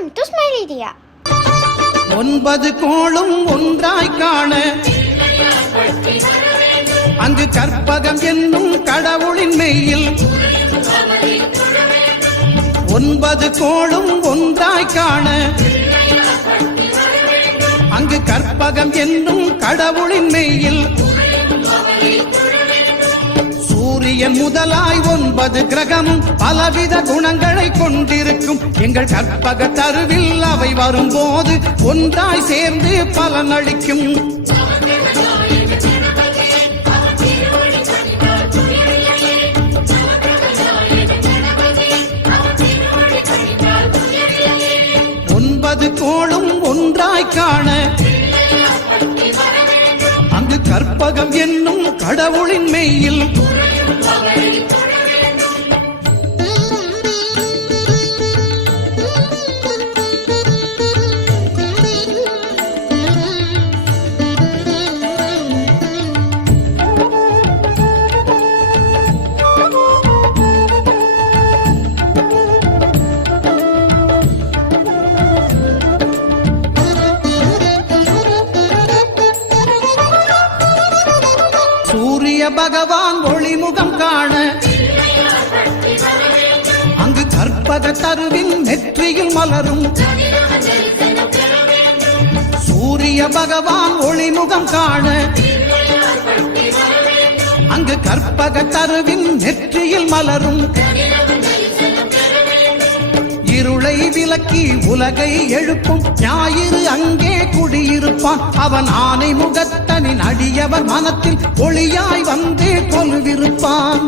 Welcome to ஸ்மைலிடியா. 9 கோளும் ஒன்றாய் காண அங்கு கற்பகம் என்னும் கடவுளின் மெய்யில் 9 கோளும் ஒன்றாய் காண அங்கு கற்பகம் என்னும் கடவுளின் மெய்யில் சூரியன் முதலாய் 9 கிரகமும் பலவித குணங்களை கொண்டிருக்கும். எங்கள் கற்பக தருவில் அவை வரும்போது ஒன்றாய் சேர்ந்து பலனளிக்கும். கோளும் ஒன்றாய் காண அங்கு கற்பகம் என்னும் கடவுளின் மெய்யில் பகவான் ஒளிமுகம் காண அங்கு கற்பக தருவின் நெற்றியில் மலரும். சூரிய பகவான் ஒளிமுகம் காண அங்கு கற்பக தருவின் நெற்றியில் மலரும். இருளை விலக்கி உலகை எழுப்பும் ஞாயிறு அங்கே குடியிருப்பான். அவன் ஆனை முகத்தனின் அடியவர் மனத்தில் ஒளியாய் வந்து கொலுவிருப்பான்.